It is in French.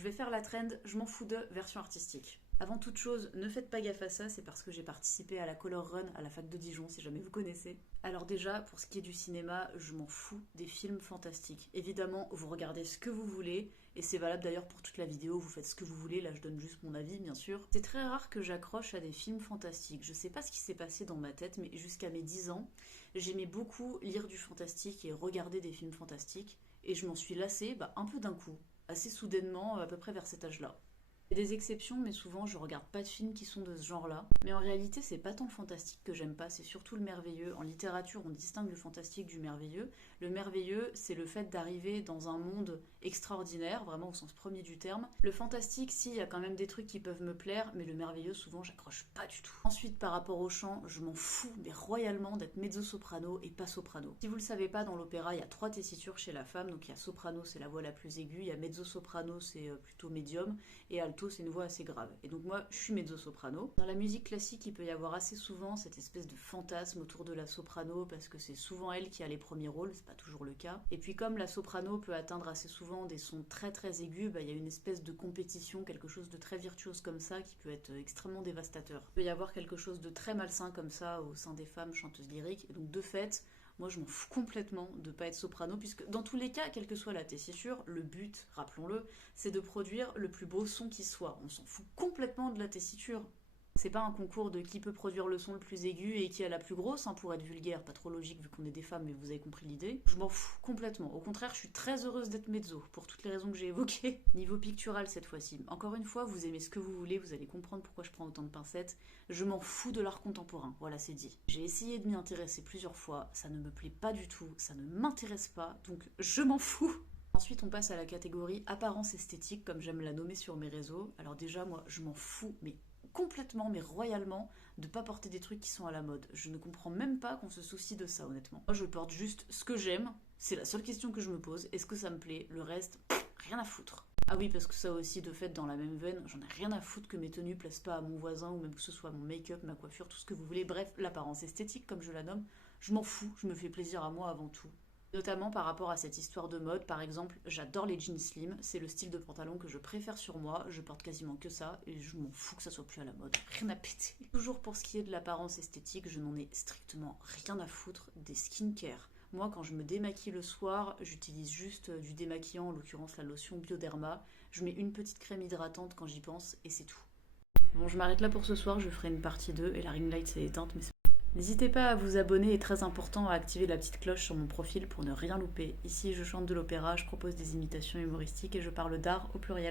je vais faire la trend, je m'en fous de version artistique. Avant toute chose, ne faites pas gaffe à ça, c'est parce que j'ai participé à la Color Run à la fac de Dijon, si jamais vous connaissez. Alors déjà, pour ce qui est du cinéma, je m'en fous des films fantastiques. Évidemment, vous regardez ce que vous voulez, et c'est valable d'ailleurs pour toute la vidéo, vous faites ce que vous voulez, là je donne juste mon avis, bien sûr. C'est très rare que j'accroche à des films fantastiques. Je sais pas ce qui s'est passé dans ma tête, mais jusqu'à mes 10 ans, j'aimais beaucoup lire du fantastique et regarder des films fantastiques, et je m'en suis lassée, un peu d'un coup, assez soudainement, à peu près vers cet âge-là. Il y a des exceptions, mais souvent je regarde pas de films qui sont de ce genre-là. Mais en réalité, c'est pas tant le fantastique que j'aime pas, c'est surtout le merveilleux. En littérature, on distingue le fantastique du merveilleux. Le merveilleux, c'est le fait d'arriver dans un monde extraordinaire, vraiment au sens premier du terme. Le fantastique, si, il y a quand même des trucs qui peuvent me plaire, mais le merveilleux, souvent, j'accroche pas du tout. Ensuite, par rapport au chant, je m'en fous, mais royalement, d'être mezzo-soprano et pas soprano. Si vous le savez pas, dans l'opéra, il y a 3 tessitures chez la femme. Donc il y a soprano, c'est la voix la plus aiguë, il y a mezzo-soprano, c'est plutôt médium, et alto, c'est une voix assez grave. Et donc moi, je suis mezzo-soprano. Dans la musique classique, il peut y avoir assez souvent cette espèce de fantasme autour de la soprano, parce que c'est souvent elle qui a les premiers rôles, c'est pas toujours le cas. Et puis comme la soprano peut atteindre assez souvent des sons très très aigus, il y a une espèce de compétition, quelque chose de très virtuose comme ça, qui peut être extrêmement dévastateur. Il peut y avoir quelque chose de très malsain comme ça au sein des femmes chanteuses lyriques, et donc de fait, moi, je m'en fous complètement de pas être soprano, puisque dans tous les cas, quelle que soit la tessiture, le but, rappelons-le, c'est de produire le plus beau son qui soit. On s'en fout complètement de la tessiture. C'est pas un concours de qui peut produire le son le plus aigu et qui a la plus grosse, pour être vulgaire, pas trop logique vu qu'on est des femmes, mais vous avez compris l'idée. Je m'en fous complètement. Au contraire, je suis très heureuse d'être mezzo, pour toutes les raisons que j'ai évoquées. Niveau pictural cette fois-ci. Encore une fois, vous aimez ce que vous voulez, vous allez comprendre pourquoi je prends autant de pincettes. Je m'en fous de l'art contemporain, voilà, c'est dit. J'ai essayé de m'y intéresser plusieurs fois, ça ne me plaît pas du tout, ça ne m'intéresse pas, donc je m'en fous. Ensuite, on passe à la catégorie apparence esthétique, comme j'aime la nommer sur mes réseaux. Alors déjà, moi, je m'en fous, mais complètement, mais royalement, de pas porter des trucs qui sont à la mode. Je ne comprends même pas qu'on se soucie de ça, honnêtement. Moi, je porte juste ce que j'aime. C'est la seule question que je me pose. Est-ce que ça me plaît? Le reste, rien à foutre. Ah oui, parce que ça aussi, de fait, dans la même veine, j'en ai rien à foutre que mes tenues plaisent pas à mon voisin, ou même que ce soit mon make-up, ma coiffure, tout ce que vous voulez. Bref, l'apparence esthétique, comme je la nomme, je m'en fous. Je me fais plaisir à moi avant tout. Notamment par rapport à cette histoire de mode, par exemple, j'adore les jeans slim, c'est le style de pantalon que je préfère sur moi, je porte quasiment que ça, et je m'en fous que ça soit plus à la mode, rien à péter. Toujours pour ce qui est de l'apparence esthétique, je n'en ai strictement rien à foutre des skincare. Moi, quand je me démaquille le soir, j'utilise juste du démaquillant, en l'occurrence la lotion Bioderma, je mets une petite crème hydratante quand j'y pense, et c'est tout. Bon, je m'arrête là pour ce soir, je ferai une partie 2, et la ring light s'est éteinte, mais c'est... N'hésitez pas à vous abonner et très important à activer la petite cloche sur mon profil pour ne rien louper. Ici je chante de l'opéra, je propose des imitations humoristiques et je parle d'art au pluriel.